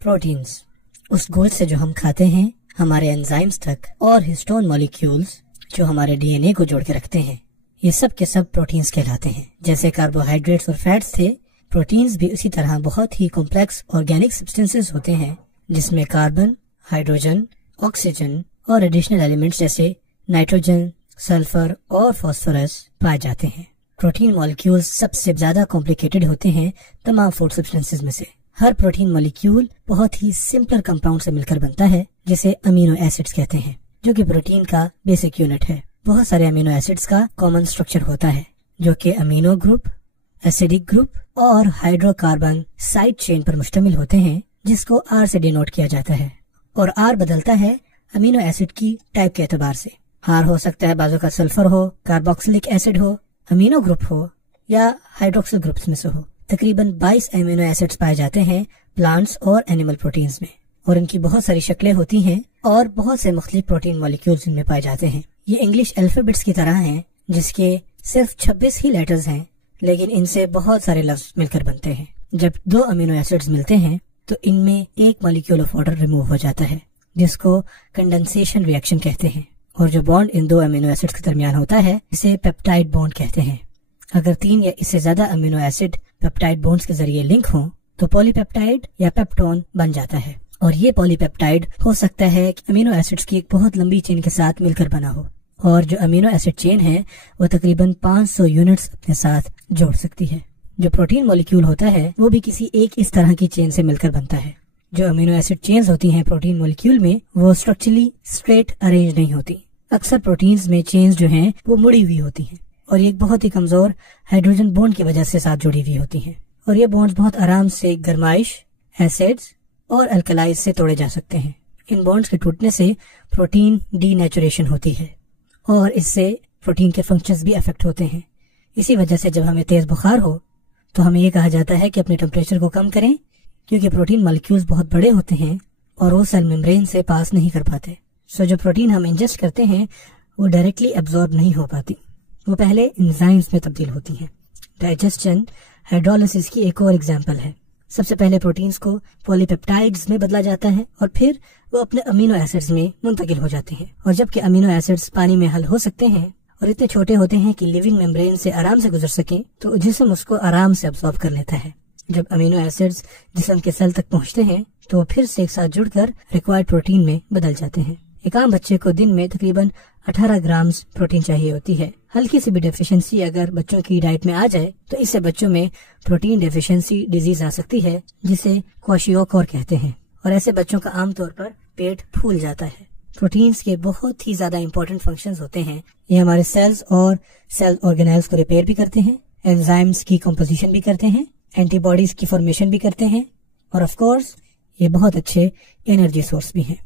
Proteins उस गोश्त से जो हम खाते हैं, हमारे एंजाइम्स तक, और हिस्टोन मॉलिक्यूल्स जो हमारे डीएनए को जोड़ के रखते हैं, ये सब के सब प्रोटीन्स कहलाते हैं। जैसे कार्बोहाइड्रेट्स और फैट्स थे, प्रोटीन्स भी उसी तरह बहुत ही कॉम्प्लेक्स ऑर्गेनिक सब्सटेंसेस होते हैं जिसमें कार्बन, हाइड्रोजन, ऑक्सीजन और एडिशनल एलिमेंट्स जैसे नाइट्रोजन, सल्फर और फास्फोरस पाए जाते हैं। प्रोटीन मॉलिक्यूल्स सबसे ज्यादा कॉम्प्लिकेटेड होते हैं तमाम फूड सब्सटेंसेस में से। हर प्रोटीन मॉलिक्यूल बहुत ही सिंपल कंपाउंड से मिलकर बनता है जिसे अमीनो एसिड्स कहते हैं, जो कि प्रोटीन का बेसिक यूनिट है। बहुत सारे अमीनो एसिड्स का कॉमन स्ट्रक्चर होता है जो कि अमीनो ग्रुप, एसिडिक ग्रुप और हाइड्रोकार्बन साइड चेन पर मुश्तमिल होते हैं, जिसको R से डिनोट किया जाता है। और R बदलता है अमीनो एसिड की टाइप के एतबार से। R हो सकता है बाजू का सल्फर हो, कार्बोक्सिलिक एसिड हो, अमीनो ग्रुप हो या हाइड्रोक्सिल ग्रुप्स में से हो। तकरीबन 22 अमीनो एसिड्स पाए जाते हैं प्लांट्स और एनिमल प्रोटीन्स में, और इनकी बहुत सारी शक्लें होती हैं और बहुत से मुख्तलिफ प्रोटीन मॉलिक्यूल्स इनमें पाए जाते हैं। ये इंग्लिश अल्फाबेट्स की तरह हैं जिसके सिर्फ 26 ही लेटर्स हैं, लेकिन इनसे बहुत सारे लफ्ज मिलकर बनते हैं। जब दो अमीनो एसिड्स मिलते हैं तो इनमें एक मॉलिक्यूल ऑफ वाटर रिमूव हो जाता है, जिसको कंडेंसेशन रिएक्शन कहते हैं। और जो बॉन्ड इन दो अमीनो एसिड्स के दरमियान होता है, इसे पेप्टाइड बॉन्ड कहते हैं। अगर 3 या इससे ज्यादा अमीनो एसिड पेप्टाइड बॉन्ड्स के जरिए लिंक हो तो पॉलीपेप्टाइड या पेप्टोन बन जाता है। और ये पॉलीपेप्टाइड हो सकता है कि अमीनो एसिड्स की एक बहुत लंबी चेन के साथ मिलकर बना हो, और जो अमीनो एसिड चेन है वो तकरीबन 500 यूनिट्स अपने साथ जोड़ सकती है। जो प्रोटीन मॉलिक्यूल होता है वो भी किसी एक इस तरह की चेन से मिलकर बनता है। जो अमीनो एसिड चेन्स होती हैं प्रोटीन मॉलिक्यूल में, वो स्ट्रक्चरली स्ट्रेट अरेंज नहीं होती। अक्सर प्रोटीन्स में चेन्स जो हैं वो मुड़ी हुई होती हैं, और ये एक बहुत ही कमजोर हाइड्रोजन बॉन्ड की वजह से साथ जुड़ी हुई होती हैं। और ये बॉन्ड्स बहुत आराम से गर्माइश, एसिड्स और अल्कलाइज से तोड़े जा सकते हैं। इन बॉन्ड्स के टूटने से प्रोटीन डीनेचुरेशन होती है और इससे प्रोटीन के फंक्शंस भी अफेक्ट होते हैं। इसी वजह से जब हमें तेज बुखार हो तो हमें ये कहा जाता है कि अपने टेम्परेचर को कम करें, क्योंकि प्रोटीन मॉलिक्यूल्स बहुत बड़े होते हैं और वो सेल मेम्ब्रेन से पास नहीं कर पाते। सो जो प्रोटीन हम इंजेस्ट करते हैं वो डायरेक्टली एब्जॉर्ब नहीं हो पाती, वो पहले एंजाइम्स में तब्दील होती हैं। डाइजेशन हाइड्रोलिसिस की एक और एग्जांपल है। सबसे पहले प्रोटीन्स को पॉलीपेप्टाइड्स में बदला जाता है और फिर वो अपने अमीनो एसिड्स में मुंतकिल हो जाते हैं। और जबकि अमीनो एसिड्स पानी में हल हो सकते हैं और इतने छोटे होते हैं कि लिविंग मेम्ब्रेन से आराम से गुजर सकें, तो जिस्म उसको आराम से अब्सॉर्ब कर लेता है। जब अमीनो एसिड्स जिस्म के सेल तक पहुंचते हैं तो फिर से एक साथ जुड़कर रिक्वायर्ड प्रोटीन में बदल जाते हैं। एक आम बच्चे को दिन में तकरीबन 18 ग्राम प्रोटीन चाहिए होती है। हल्की सी भी डेफिशिएंसी अगर बच्चों की डाइट में आ जाए तो इससे बच्चों में प्रोटीन डेफिशिएंसी डिजीज आ सकती है, जिसे क्वाशियोकोर कहते हैं, और ऐसे बच्चों का आमतौर पर पेट फूल जाता है। प्रोटीन्स के बहुत ही ज्यादा इंपॉर्टेंट फंक्शंस होते हैं। ये हमारे सेल्स और सेल ऑर्गेनेल्स को रिपेयर भी करते हैं, एंजाइम्स की कंपोजिशन भी करते हैं, एंटीबॉडीज की फॉर्मेशन भी करते हैं, और ऑफ कोर्स ये बहुत अच्छे एनर्जी सोर्स भी हैं।